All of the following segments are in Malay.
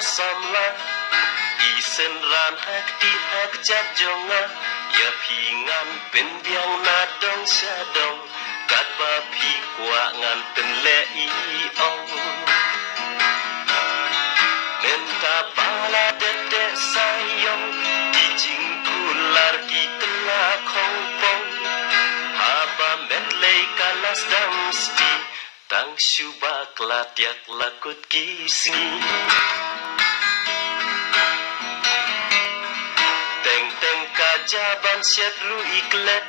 samla isen ran hak ti hak jat jonga ya pingan pendiang nadong syadong kat ba pi kwa ngan ten le I ong menta pala de sayong di jing kular ki tela khong pong haba metlei kalas dam sti tang shuba klatiak lakut kisni teng teng kajaban syet ru iklet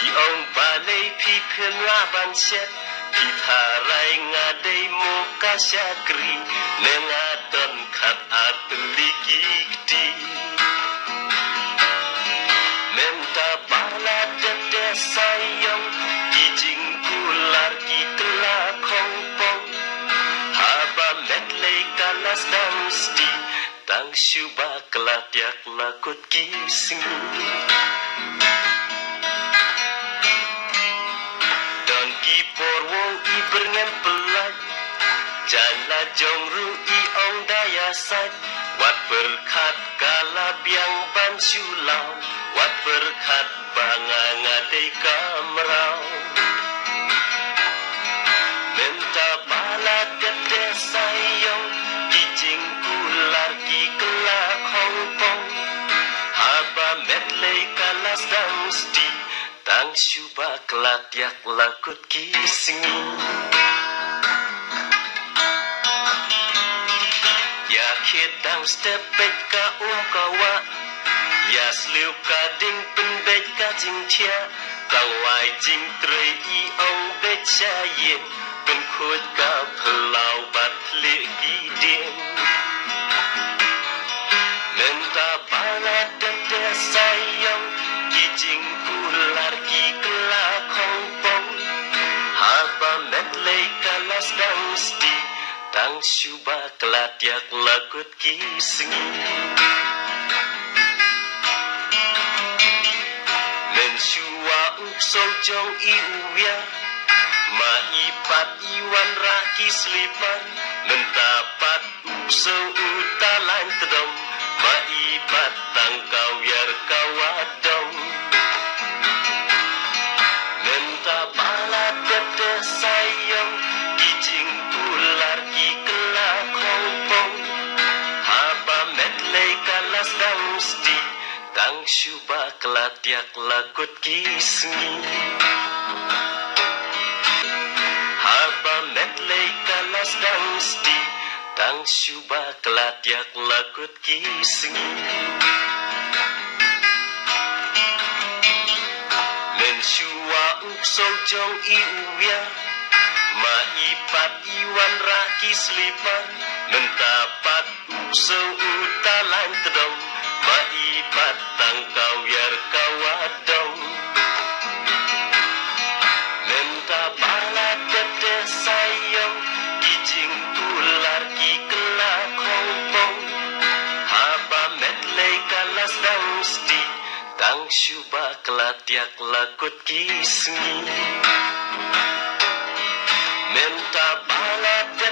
iong balei pi phen la ban syet pi tharai ngadei muka syakri nengadon khat atuliki kti menta bala de sayong kijing kular ki tela khong pong haba metlei kalas dam sti tang shuba klatiak lakut kisni don ki por wong I berngen pelai jala jong ru I ong daya sat wat berkat kala biang ban sulau wat berkat banganga dei kamrau menta bala de sayong kijing kular ki kela khong pong haba metlei kalas dam sti tang shuba klatiak lakut kisni ya khedang step back ka kawa ya sliu ka ding pen back ka jing thia kang wai jing trei I ong bet cha yin pen khut ka phlau bat le ki ding menta bala de sayong kijing kular ki kela khong pong haba metlei kalas dam sti tang shuba klatiak lakut kisni men shua ukso jong I uya ma ipat iwan raki slipan mentapat ukso utalan tedom ma ipat tangkau yar kawadom menta bala de sayong kijing kular ki kela khong pong haba metlei kalas dam sti tang shuba klatiak lakut kisni haba metlei kalas dam sti tang shuba klatiak lakut kisni men shua ukso jong I uya ma ipat iwan raki slipan mentapat ukso utalan tedom ma ipat tangkau yar kawadom menta bala de sayong kijing kular ki kela khong pong haba metlei kalas dam sti tang shuba klatiak lakut kisni menta bala de